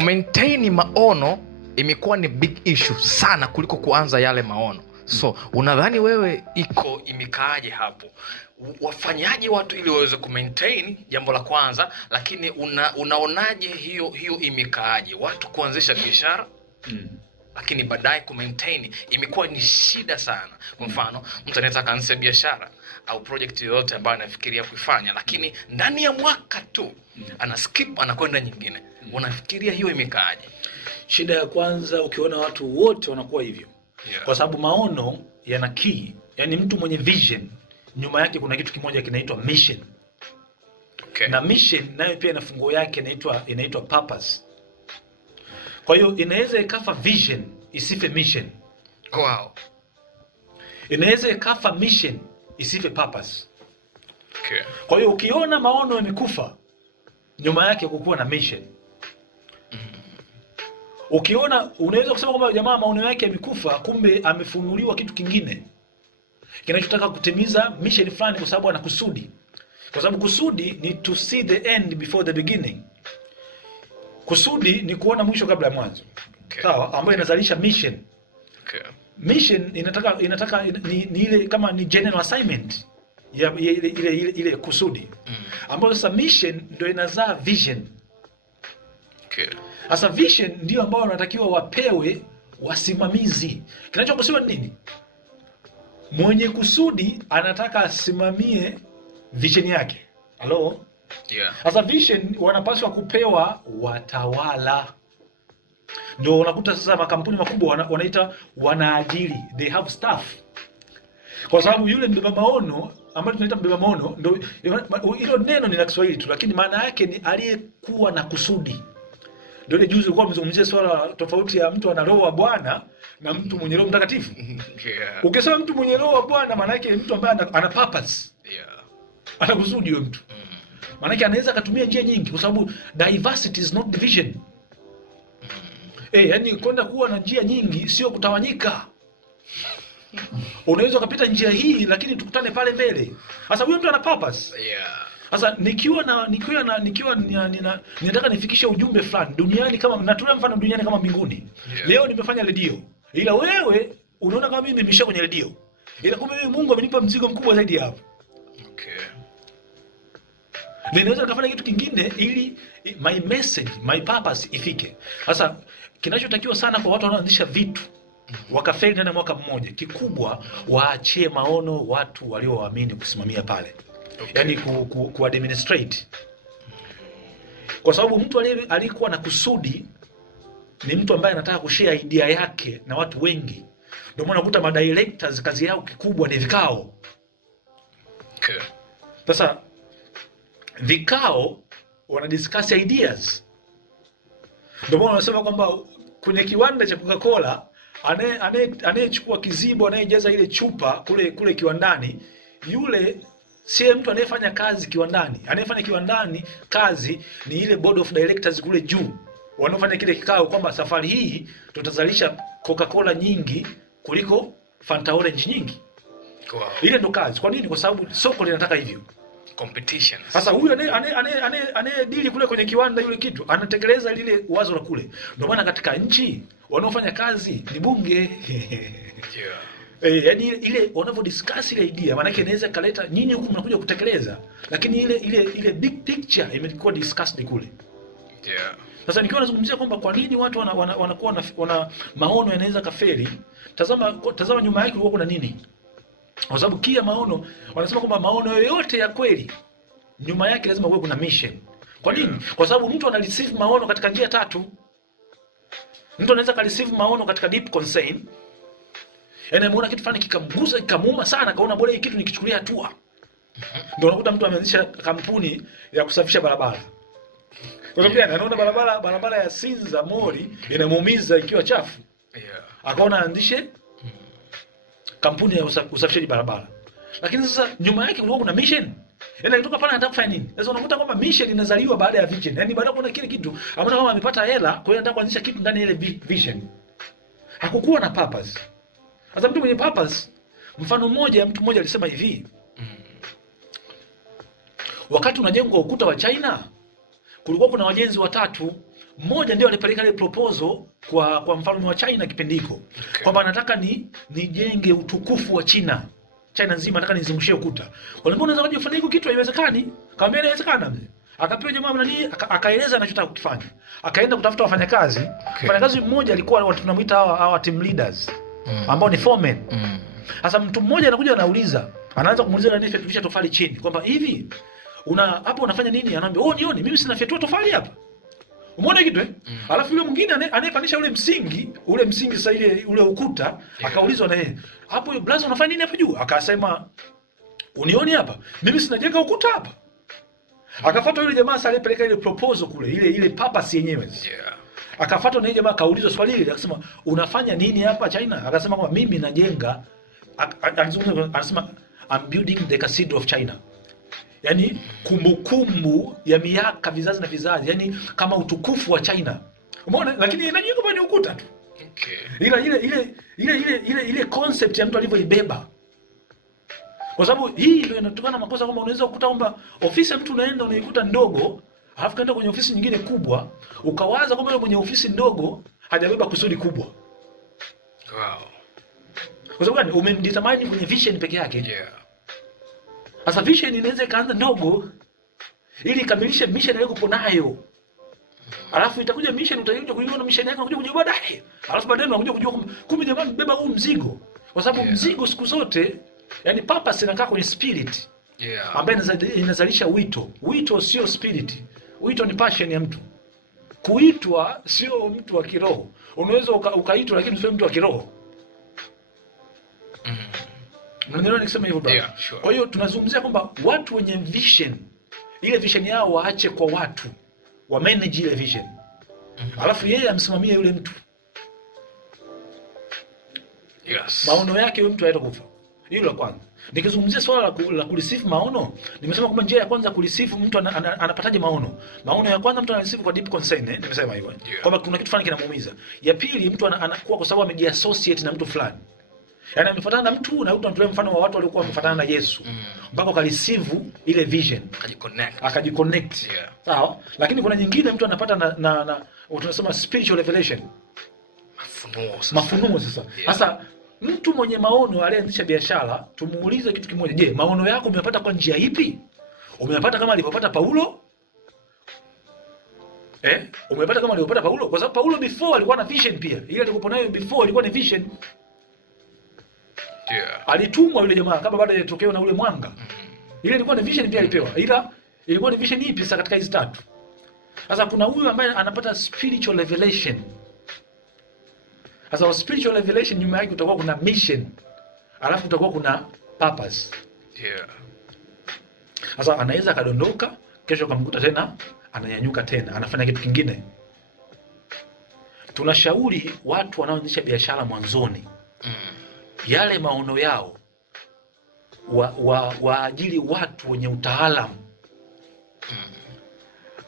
Kumaintain maono imekuwa ni big issue sana kuliko kuanza yale maono. So unadhani wewe iko imekaaje hapo? Wafanyaje watu ili waweze kumaintain, jambo la kwanza, lakini unaonaje hiyo imekaaje watu kuanzisha biashara lakini baadaye kumaintain imekuwa ni shida sana? Kwa mfano, mtu anaweza kaanza biashara au project yoyote ambayo anafikiria kuifanya, lakini ndani ya mwaka tu ana skip, anakwenda nyingine. Unafikiria hiyo imekaaje? Shida ya kwanza, ukiona watu wote wanakuwa hivyo, kwa sababu maono yana key. Yani mtu mwenye vision, nyuma yake kuna kitu kimoja kinaitwa mission. Okay. Na mission nayo pia ina funguo yake inaitwa purpose. Kwa hiyo inaweza ikafa vision isife mission. Wow. Inaweza ikafa mission isife purpose. Okay. Kwa hiyo ukiona maono yamekufa, nyuma yake kukuwa na mission. Ukiona, unaweza kusema kwamba jamaa maono yake yamekufa, kumbe amefunuliwa kitu kingine kinachotaka kutimiza mission fulani, kwa sababu ana kusudi. Kwa sababu kusudi ni to see the end before the beginning. Kusudi ni kuona mwisho kabla ya mwanzo. Okay. Sawa, ambayo inazalisha mission. Okay. Mission inataka ni ile kama ni general assignment ya ile kusudi. Ambayo sasa mission ndio inazaa vision. Okay. Sasa vision ndio ambao wanatakiwa wapewe wasimamizi. Kinachokusudiwa nini? Mwenye kusudi anataka asimamie vision yake. Hello? Yeah. Sasa vision wanapaswa kupewa watawala. Ndio unakuta sasa makampuni makubwa wanaita wanaajiri, they have staff. Kwa sababu yule mbeba maono, ambaye tunaita mbeba maono, ndio hilo neno ni la Kiswahili tu, lakini maana yake ni aliyekuwa na kusudi. Ndio ile juzi ulikuwa umezungumzia swala tofauti ya mtu ana roho wa Bwana na mtu mwenye Roho Mtakatifu. Yeah. Ukisema mtu mwenye roho wa Bwana, maana yake ni mtu ambaye ana purpose. Yeah. Ana kusudi huyo mtu. Maana yake anaweza kutumia njia nyingi, kwa sababu diversity is not division. Yani kwenda kuwa na njia nyingi sio kutawanyika. Unaweza kupita njia hii lakini tukutane pale mbele. Sasa huyo mtu ana purpose. Yeah. Sasa ninataka nifikishe ujumbe fulani duniani, kama natolea mfano duniani kama mbinguni. Yeah. Leo nimefanya redio. Ila wewe unaona kama mimi nimesha kwenye redio. Ila kumbe Mungu amenipa mzigo mkubwa zaidi hapo. Okay. Ninaweza kufanya kitu kingine ili my message, my purpose ifike. Sasa kinachotakiwa sana kwa watu wanaoanzisha vitu wakafeli ndani ya mwaka mmoja, kikubwa waachie maono watu waliowaamini kusimamia pale. Okay. Yani ku-administrate. Kwa sababu mtu aliyekuwa na kusudi ni mtu ambaye anataka kushare idea yake na watu wengi. Ndio maana unakuta madirectors kazi yao kikubwa ni vikao. Okay. Sasa vikao wanadiscuss ideas. Ndio maana wanasema kwamba kwenye kiwanda cha Coca-Cola anayechukua kizibo, anayejaza ile chupa kule kiwandani, yule si mtu anayefanya kazi kiwandani. Anayefanya kiwandani kazi ni ile board of directors kule juu. Wanaofanya kile kikao kwamba safari hii tutazalisha Coca-Cola nyingi kuliko Fanta Orange nyingi. Wow. Ile ndo kazi. Kwa nini? Kwa sababu soko linataka hivyo. Competition. Sasa huyu anayedili kule kwenye kiwanda yule kitu anatekeleza lile wazo la kule. Ndio maana katika nchi wanaofanya kazi ni bunge. Yeah. Yani ile wanavyo discuss ile idea, maana yake inaweza kaleta nyinyi huku mnakuja kutekeleza, lakini ile big picture imekuwa discussed kule. Yeah. Sasa nikiwa nazungumzia kwamba kwa nini watu wanakuwa wana maono yanaweza kafeli, tazama nyuma yake kulikuwa kuna nini? Kwa sababu kia maono, wanasema kwamba maono yoyote ya kweli nyuma yake lazima kuwe kuna mission. Kwa nini? Kwa sababu mtu ana receive maono katika njia tatu. Mtu anaweza ka receive maono katika deep concern. Yaani ameona kitu fulani kikamgusa, kikamuuma sana, kaona bora hii kitu nikichukulia hatua. Ndio unakuta mtu ameanzisha kampuni ya kusafisha barabara. Kwa sababu anaona barabara ya Sinza Mori inamuumiza ikiwa chafu. Yeah. Akaona aanzishe kampuni ya usafishaji barabara. Lakini sasa nyuma yake kulikuwa kuna mission. Yaani kutoka pale anataka kufanya nini? Sasa unakuta kwamba mission inazaliwa baada ya vision. Yaani baada ya kuona kile kitu, ameona kama amepata hela, kwa hiyo anataka kuanzisha kitu ndani ya ile vision. Hakukuwa na purpose. Sasa mtu mwenye purpose, mfano mmoja, mtu mmoja alisema hivi. Wakati unajengwa ukuta wa China, kulikuwa kuna wajenzi watatu. mmoja ndio alipeleka ile proposal kwa mfalme wa China kipindi hiko, kwamba nataka nijenge utukufu wa China nzima, nataka nizungushie ukuta. Waliambia unaweza kuja kufanya hiko kitu? Haiwezekani. Kaambia inawezekana mzee. Akapewa jamaa nani, akaeleza anachotaka kufanya. Akaenda kutafuta wafanyakazi. Mfanyakazi mmoja alikuwa tunamuita hawa team leaders ambao ni foreman. Sasa mtu mmoja anakuja anauliza, anaanza kumuuliza nani fyatua tofali chini, kwamba hivi hapo unafanya nini? Anaambia nioni mimi sina fyatua tofali hapa. Umeona kitu Alafu yule mwingine anayepanisha ule msingi sasa ule ukuta, akaulizwa na yeye, hapo yule blaza unafanya nini hapo juu? Akasema unioni hapa? Mimi sinajenga ukuta hapa. Akafuata yule jamaa sasa alipeleka ile proposal kule, ile purpose yenyewe. Akafuata na yule jamaa akaulizwa swali hili, akasema unafanya nini hapa China? Akasema kwamba mimi najenga, anasema I'm building the cathedral of China. Yani kumbukumbu ya miaka vizazi na vizazi, yani kama utukufu wa China. Umeona? Lakini inajenga kama ni ukuta tu. Ile concept ya mtu alivyoibeba. Kwa sababu hii ndio inatokana na makosa, kwamba unaweza kukuta kwamba ofisi ya mtu unaenda unaikuta ndogo, alafu kaenda kwenye ofisi nyingine kubwa, ukawaza kwamba yule mwenye ofisi ndogo hajabeba kusudi kubwa. Wow. Kwa sababu gani? Umemdetermine kwenye vision peke yake. Sasa vision inaweza kaanza ndogo ili ikamilishe mission yako upo nayo. Alafu itakuja mission, utakuja kuiona mission yako unakuja kujua baadaye. Alafu baadaye unakuja kujua kumbe jamaa mbeba huu mzigo. Kwa sababu mzigo siku zote, yani purpose inakaa kwenye spirit. Ambaye inazalisha wito. Wito sio spirit. Wito ni passion ya mtu. Kuitwa sio mtu wa kiroho. Unaweza ukaitwa lakini sio mtu wa kiroho. Unanielewa nikisema hivyo bro? Sure. Kwa hiyo tunazungumzia kwamba watu wenye vision, ile vision yao waache kwa watu, wa manage ile vision. Alafu yeye amsimamie yule mtu. Maono yake yule mtu hayatakufa. Hilo la kwanza. Nikizungumzia swala la kulisifu maono, nimesema kwamba njia ya kwanza kulisifu mtu anapataje maono. Maono ya kwanza mtu analisifu kwa deep concern, nimesema hivyo. Kwamba kuna kitu fulani kinamuumiza. Ya pili mtu anakuwa kwa sababu amejiassociate na mtu fulani. Yaani amefuatana na mtu, na tunatolea mfano wa watu waliokuwa wamefuatana na Yesu. Mpaka akareceive ile vision, akajiconnect. Sawa? Lakini kuna nyingine mtu anapata na tunasema spiritual revelation. Mafunuo sasa. Sasa mtu mwenye maono aliyeanzisha biashara, tumuulize kitu kimoja, je, maono yako umeyapata kwa njia ipi? Umeyapata kama alivyopata Paulo? Umeyapata kama alivyopata Paulo? Kwa sababu Paulo before alikuwa na vision pia. Ile alikuwa nayo before ilikuwa ni vision. Alitumwa yule jamaa kama baada ya tokeo na ule mwanga. Ile ilikuwa ni vision pia alipewa. Ila ilikuwa ni vision ipi sasa katika hizo tatu? Sasa kuna huyu ambaye anapata spiritual revelation. Sasa spiritual revelation nyuma yake utakuwa kuna mission. Alafu utakuwa kuna purpose. Sasa anaweza kadondoka, kesho kumkuta tena ananyanyuka tena, anafanya kitu kingine. Tunashauri watu wanaoanzisha biashara mwanzoni, yale maono yao waajiri watu wenye utaalamu.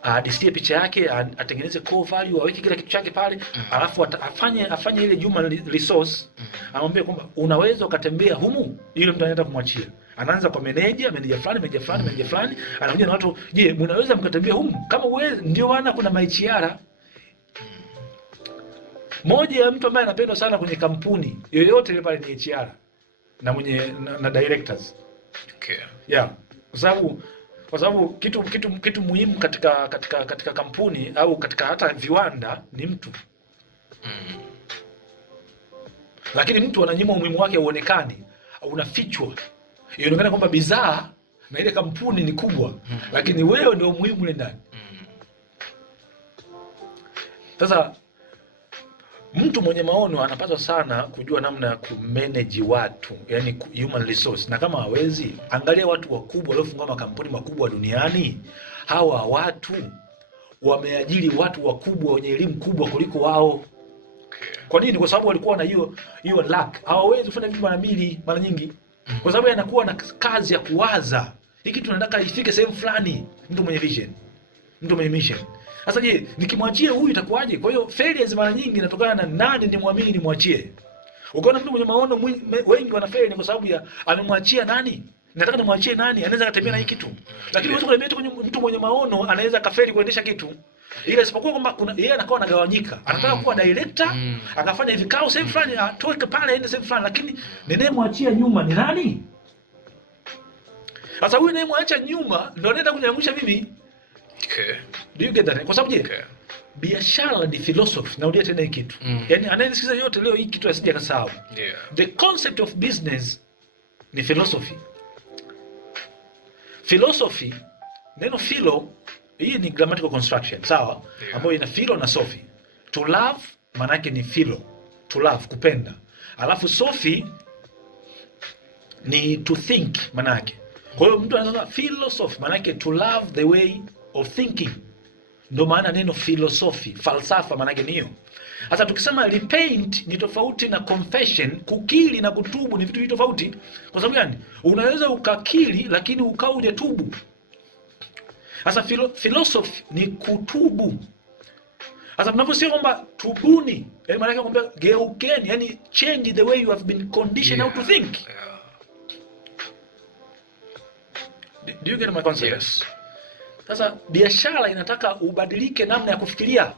Adisie picha yake, atengeneze core value, aweke kila kitu chake pale, alafu afanye ile human resource, amwambie kwamba unaweza ukatembea humu, ile mtu anaenda kumwachia. Anaanza kwa manager fulani, anakuja na watu, je, mnaweza mkatembea humu? Kama uweze, ndio maana kuna maichiara. Moja ya mtu ambaye anapendwa sana kwenye kampuni yoyote ile pale ni HR na na directors. Kwa sababu kitu muhimu katika kampuni au katika hata viwanda ni mtu. Lakini mtu ananyimwa umuhimu wake uonekane, unafichwa. Inaonekana kwamba bidhaa na ile kampuni ni kubwa, lakini wewe ndio muhimu ile ndani. Sasa mtu mwenye maono anapaswa sana kujua namna ya kumanage watu, yani human resource. Na kama hawezi, angalia watu wakubwa waliofungua makampuni makubwa duniani. Hawa watu wameajiri watu wakubwa wenye elimu kubwa kuliko wao. Kwa nini? Kwa sababu walikuwa na hiyo lack. Hawawezi kufanya vitu mara nyingi. Kwa sababu anakuwa na kazi ya kuwaza. Hiki tunataka ifike sehemu fulani. Mtu mwenye vision, mtu mwenye mission. Sasa je, nikimwachie huyu itakuwaje? Kwa hiyo failures mara nyingi inatokana na nani nimwamini nimwachie. Ukiona mtu mwenye maono wengi wanafail ni kwa sababu ya amemwachia nani? Nataka nimwachie nani? Anaweza kutembea na hiki kitu. Lakini unaweza kuniambia kwenye mtu mwenye maono anaweza kafeli kuendesha kitu. Ila isipokuwa kwamba kuna yeye anakuwa anagawanyika. Anataka kuwa director, akafanya vikao sehemu fulani, atoke pale aende sehemu fulani, lakini ninayemwachia nyuma ni nani? Sasa huyu ninayemwacha nyuma ndio anaenda kuniangusha mimi. Okay. Do you get that? Kwa sababu biashara ni philosophy. Naudia tena hii kitu. Yaani anayenisikiza yote leo hii kitu asije kasahau. Yeah. The concept of business ni philosophy. Philosophy, neno philo, hii ni grammatical construction, sawa? Yeah. Ambayo ina philo na sophy. To love maana yake ni philo, to love, kupenda. Alafu sophy ni to think maana yake. Kwa hiyo mtu anasema philosophy maana yake to love the way of thinking. Ndio maana neno philosophy, falsafa maana yake ni hiyo. Sasa tukisema repent ni tofauti na confession, kukiri na kutubu ni vitu tofauti. Kwa sababu gani? Unaweza ukakiri lakini ukao hujatubu. Sasa philosophy ni kutubu. Sasa tunaposema kwamba tubuni, yani maana yake kwamba geukeni, yani change the way you have been conditioned how to think. Do you get my concept? Yes. Sasa biashara inataka ubadilike namna ya kufikiria.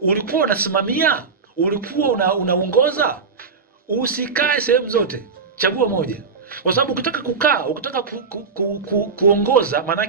Ulikuwa unasimamia, ulikuwa unaongoza, usikae sehemu zote. Chagua moja. Kwa sababu ukitaka kukaa, ukitaka kuongoza maana